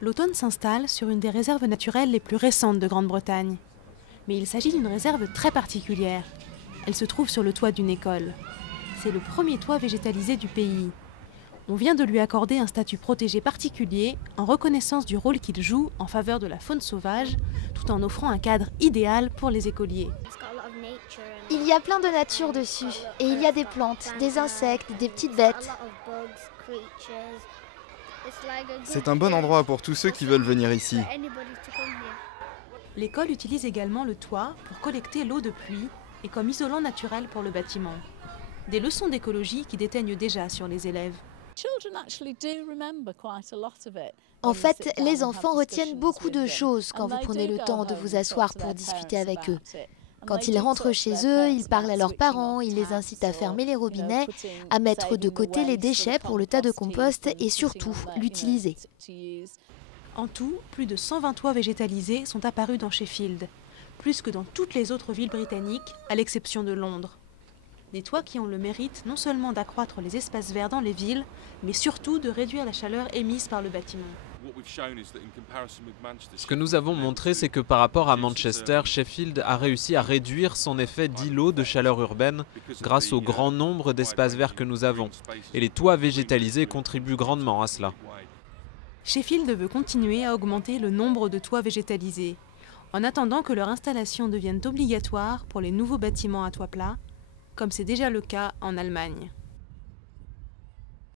L'automne s'installe sur une des réserves naturelles les plus récentes de Grande-Bretagne. Mais il s'agit d'une réserve très particulière. Elle se trouve sur le toit d'une école. C'est le premier toit végétalisé du pays. On vient de lui accorder un statut protégé particulier en reconnaissance du rôle qu'il joue en faveur de la faune sauvage, tout en offrant un cadre idéal pour les écoliers. Il y a plein de nature dessus, et il y a des plantes, des insectes, des petites bêtes. C'est un bon endroit pour tous ceux qui veulent venir ici. L'école utilise également le toit pour collecter l'eau de pluie et comme isolant naturel pour le bâtiment. Des leçons d'écologie qui déteignent déjà sur les élèves. En fait, les enfants retiennent beaucoup de choses quand vous prenez le temps de vous asseoir pour discuter avec eux. Quand ils rentrent chez eux, ils parlent à leurs parents, ils les incitent à fermer les robinets, à mettre de côté les déchets pour le tas de compost et surtout l'utiliser. En tout, plus de 120 toits végétalisés sont apparus dans Sheffield, plus que dans toutes les autres villes britanniques, à l'exception de Londres. Des toits qui ont le mérite non seulement d'accroître les espaces verts dans les villes, mais surtout de réduire la chaleur émise par le bâtiment. Ce que nous avons montré, c'est que par rapport à Manchester, Sheffield a réussi à réduire son effet d'îlot de chaleur urbaine grâce au grand nombre d'espaces verts que nous avons. Et les toits végétalisés contribuent grandement à cela. Sheffield veut continuer à augmenter le nombre de toits végétalisés, en attendant que leur installation devienne obligatoire pour les nouveaux bâtiments à toit plat, comme c'est déjà le cas en Allemagne.